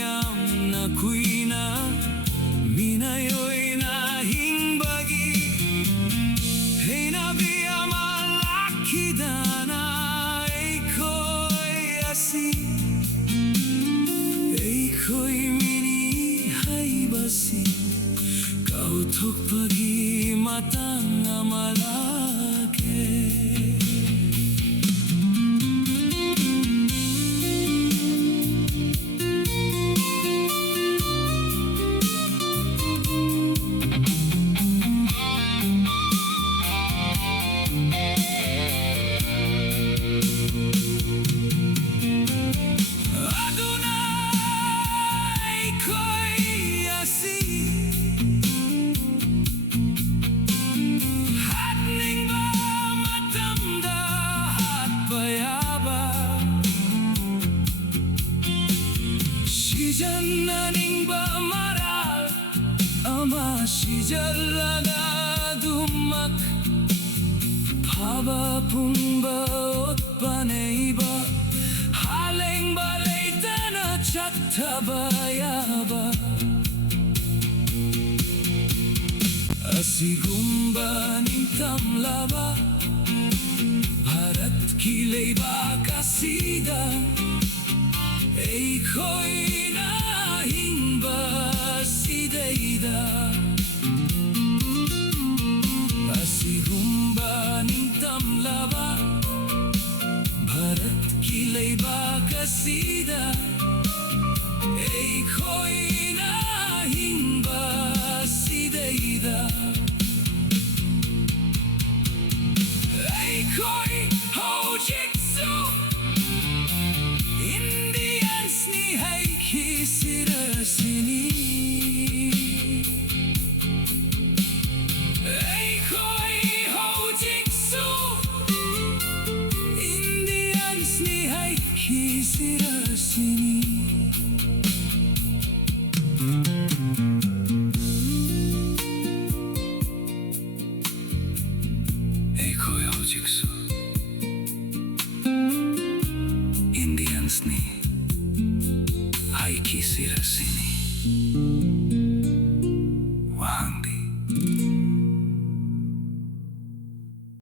yaamna kuina, Minai oina hingbagi, Heinabi laakkhidana, Eikhoi asi, Eikhoi Haibasi, Kaothokpagi mataang amalake. Aduna Eikhoi asi, Haatningba Matam da Haibaba, Shijan-ningba maral ama shijalaga dumak, Haba pumba otpaneiba, halengba leitana chattabayaba, asigumba Ningtamna Bharat ki leiba kasida, Eikhoi na hingba sideida, asigumba Ningtamna Bharat ki leiba kasida, Eikhoi na hingba sideida, Eikhoi Haujikti Indians ni haiki sirasini, Eikhoi Haujikti Indians ni haiki sirasini. Eikhoi Haujikti Indians ni haiki sirasini.